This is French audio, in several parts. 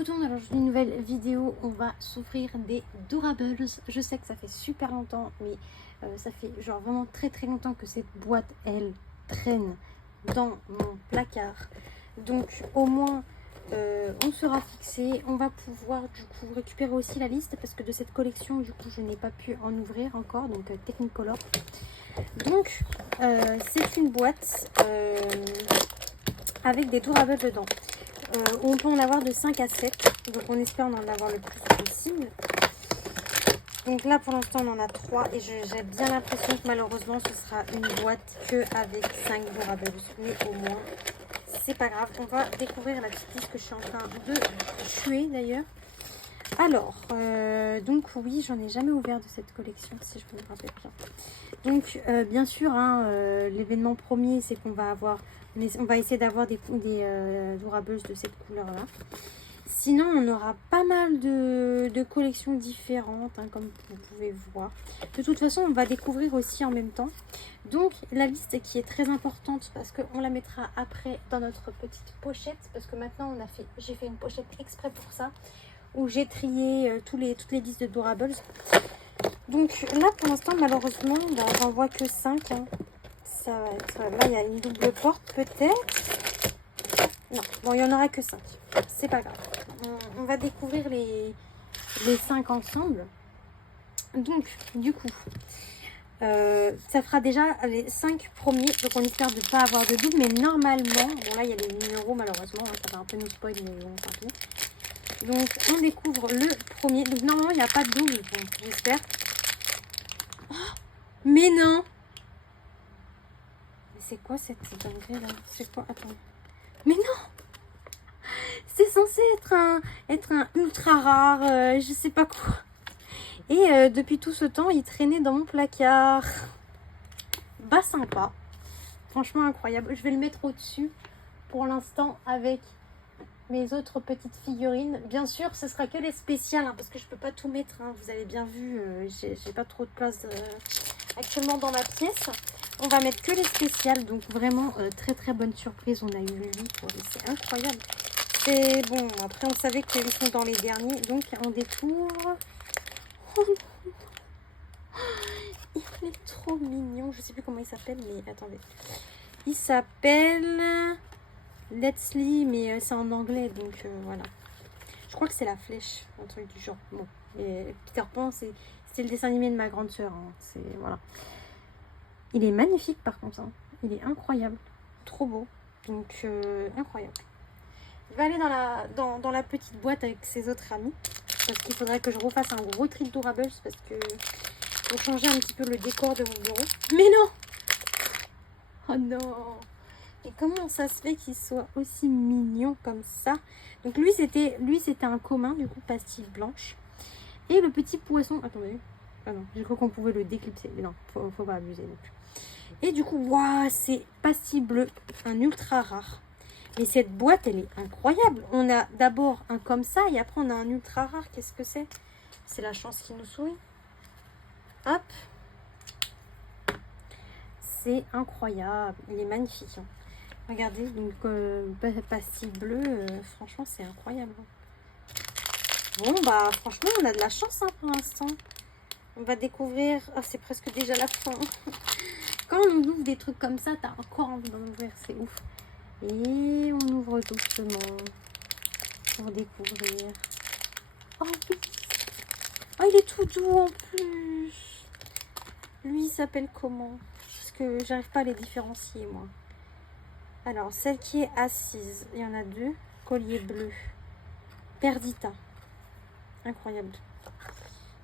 Coucou tout le monde, alors j'ai une nouvelle vidéo, on va s'offrir des Doorables. Je sais que ça fait super longtemps, mais ça fait genre vraiment très longtemps que cette boîte, elle, traîne dans mon placard. Donc au moins, on sera fixé, on va pouvoir du coup récupérer aussi la liste, parce que de cette collection, du coup, je n'ai pas pu en ouvrir encore, donc Technicolor. Donc, c'est une boîte avec des Doorables dedans. On peut en avoir de 5 à 7, donc on espère en avoir le plus possible. Donc là pour l'instant on en a 3 et j'ai bien l'impression que malheureusement ce sera une boîte que avec 5 Doorables. Mais au moins c'est pas grave, on va découvrir la petite liste que je suis en train de tuer d'ailleurs. Alors, donc oui, j'en ai jamais ouvert de cette collection si je me rappelle bien. Donc bien sûr, hein, l'événement premier c'est qu'on va avoir, on va essayer d'avoir des Doorables de cette couleur là. Sinon on aura pas mal de collections différentes, hein, comme vous pouvez voir. De toute façon on va découvrir aussi en même temps. Donc la liste qui est très importante parce qu'on la mettra après dans notre petite pochette. Parce que maintenant j'ai fait une pochette exprès pour ça, où j'ai trié toutes les listes de Doorables. Donc là pour l'instant malheureusement j'en vois que 5, hein. Ça va être, là il y a une double porte peut-être. Non, bon il n'y en aura que 5. C'est pas grave. On va découvrir les 5 ensemble. Donc du coup ça fera déjà les 5 premiers. Donc on espère de ne pas avoir de double. Mais normalement, bon là il y a les numéros malheureusement, hein, ça va un peu nous spoil, mais bon tant pis. Donc on découvre le premier. Donc normalement il n'y a pas de double, bon, j'espère. Oh, mais non. Mais c'est quoi cette dinguerie là? C'est quoi? Attends. Mais non. C'est censé être un ultra rare, je sais pas quoi. Et depuis tout ce temps, il traînait dans mon placard. Bah sympa. Franchement incroyable. Je vais le mettre au-dessus pour l'instant avec mes autres petites figurines. Bien sûr, ce sera que les spéciales, hein, parce que je peux pas tout mettre, hein. Vous avez bien vu, j'ai pas trop de place actuellement dans ma pièce. On va mettre que les spéciales, donc vraiment très bonne surprise. On a eu lui, c'est incroyable. C'est bon, après on savait qu'ils sont dans les derniers, donc on découvre. Il est trop mignon, je sais plus comment il s'appelle, mais attendez. Il s'appelle Let's-Lee, mais c'est en anglais, donc voilà. Je crois que c'est la flèche, un truc du genre. Bon, et Peter Pan, c'est le dessin animé de ma grande soeur, hein. C'est voilà. Il est magnifique par contre, hein. Il est incroyable, trop beau, donc incroyable. Il va aller dans la petite boîte avec ses autres amis, parce qu'il faudrait que je refasse un gros tri de Doorables, parce que je vais changer un petit peu le décor de mon bureau. Mais non! Oh non! Et comment ça se fait qu'il soit aussi mignon comme ça? Donc lui c'était un commun, du coup pastille blanche. Et le petit poisson, attendez, ah non, j'ai cru qu'on pouvait le déclipser, mais non, faut pas abuser non plus. Et du coup, waouh, c'est pastille bleue, un ultra rare. Mais cette boîte, elle est incroyable. On a d'abord un comme ça et après on a un ultra rare. Qu'est-ce que c'est? C'est la chance qui nous sourit. Hop. C'est incroyable. Il est magnifique, hein. Regardez, donc pastille bleue, franchement, c'est incroyable. Bon, bah franchement, on a de la chance, hein, pour l'instant. On va découvrir... Ah, c'est presque déjà la fin. Quand on ouvre des trucs comme ça, t'as encore envie d'en ouvrir. C'est ouf. Et on ouvre doucement pour découvrir. Oh oui. Oh, il est tout doux en plus. Lui, il s'appelle comment? Parce que j'arrive pas à les différencier, moi. Alors, celle qui est assise, il y en a 2. Collier bleu. Perdita. Incroyable.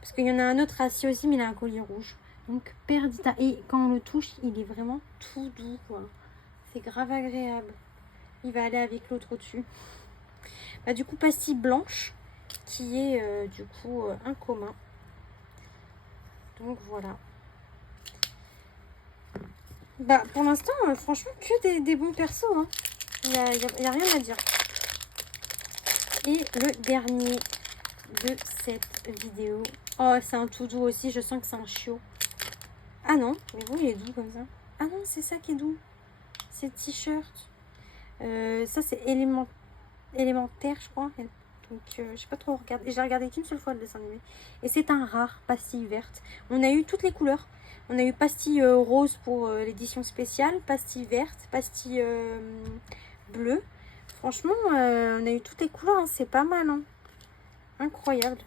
Parce qu'il y en a un autre assis aussi, mais il a un collier rouge. Donc, Perdita. Et quand on le touche, il est vraiment tout doux, quoi. C'est grave agréable. Il va aller avec l'autre au-dessus. Bah, du coup, pastille blanche, qui est du coup un commun. Donc, voilà. Bah, pour l'instant, franchement, que des bons persos, hein. Il y a rien à dire. Et le dernier de cette vidéo. Oh, c'est un tout doux aussi. Je sens que c'est un chiot. Ah non, mais vous, il est doux comme ça. Ah non, c'est ça qui est doux. C'est le t-shirt. Ça, c'est élémentaire, je crois. Donc, j'ai pas trop regardé. J'ai regardé qu'une seule fois le dessin animé. Et c'est un rare, pastille verte. On a eu toutes les couleurs. On a eu pastille rose pour l'édition spéciale, pastille verte, pastille bleue. Franchement, on a eu toutes les couleurs. Hein. C'est pas mal. Hein. Incroyable.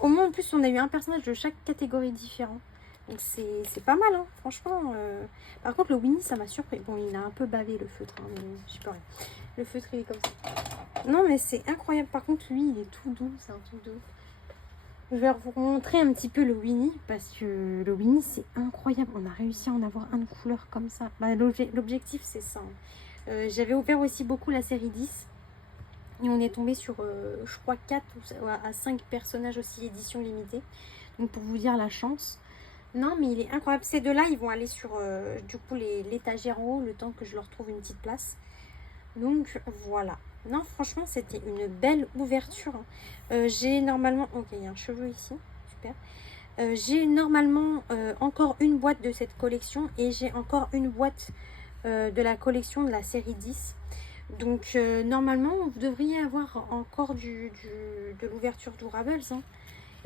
Au moins, en plus, on a eu un personnage de chaque catégorie différent. Donc, c'est pas mal. Hein. Franchement. Par contre, le Winnie, ça m'a surpris. Bon, il a un peu bavé le feutre. Hein, mais je peux rien. Le feutre, il est comme ça. Non, mais c'est incroyable. Par contre, lui, il est tout doux. C'est un truc de ouf. Je vais vous montrer un petit peu le Winnie. Parce que le Winnie, c'est incroyable. On a réussi à en avoir un de couleur comme ça. Bah, l'objectif, c'est ça. Hein. J'avais ouvert aussi beaucoup la série 10. Et on est tombé sur, je crois, 4 à 5 personnages aussi édition limitée. Donc, pour vous dire la chance. Non, mais il est incroyable. Ces deux-là, ils vont aller sur, du coup, l'étagère en haut, le temps que je leur trouve une petite place. Donc, voilà. Non, franchement, c'était une belle ouverture. Hein. J'ai normalement... Ok, il y a un cheveu ici. Super. J'ai normalement encore une boîte de cette collection. Et j'ai encore une boîte de la collection de la série 10. Donc, normalement, vous devriez avoir encore de l'ouverture d'Ourables. Hein.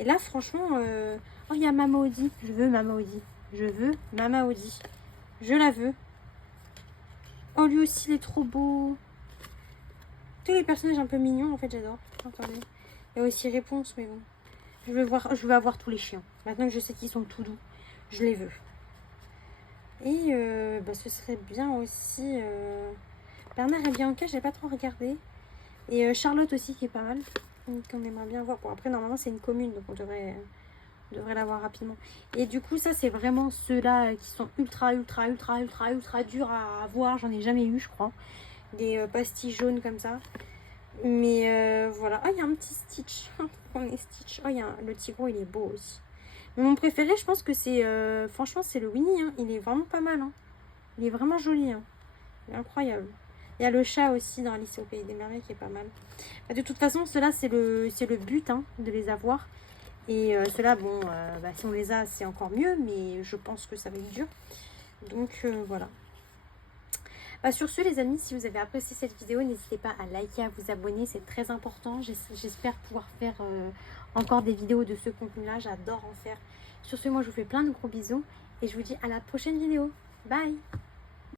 Et là, franchement... Oh, il y a Mama Audi. Je veux Mama Audi. Je veux Mama Audi. Je la veux. Oh, lui aussi, il est trop beau. Tous les personnages un peu mignons, en fait, j'adore. Attendez. Il y a aussi Réponse, mais bon. Je veux avoir tous les chiens. Maintenant que je sais qu'ils sont tout doux, je les veux. Et bah, ce serait bien aussi... Bernard et Bianca, j'ai pas trop regardé. Et Charlotte aussi, qui est pas mal. Donc, on aimerait bien voir. Bon, après, normalement, c'est une commune, donc on devrait l'avoir rapidement. Et du coup, ça, c'est vraiment ceux-là qui sont ultra durs à avoir. J'en ai jamais eu, je crois. Des pastilles jaunes comme ça. Mais voilà. Ah, il y a un petit Stitch. On est Stitch. Oh, le Tigro, il est beau aussi. Mais mon préféré, je pense que c'est... franchement, c'est le Winnie. Hein. Il est vraiment pas mal. Hein. Il est vraiment joli. Hein. Il est incroyable. Il y a le chat aussi dans Alice au Pays des Merveilles qui est pas mal. Bah, de toute façon, ceux-là, c'est le but hein, de les avoir. Et ceux-là, bon, bah, si on les a, c'est encore mieux. Mais je pense que ça va être dur. Donc, voilà. Bah, sur ce, les amis, si vous avez apprécié cette vidéo, n'hésitez pas à liker, à vous abonner. C'est très important. J'espère pouvoir faire encore des vidéos de ce contenu-là. J'adore en faire. Sur ce, moi, je vous fais plein de gros bisous. Et je vous dis à la prochaine vidéo. Bye!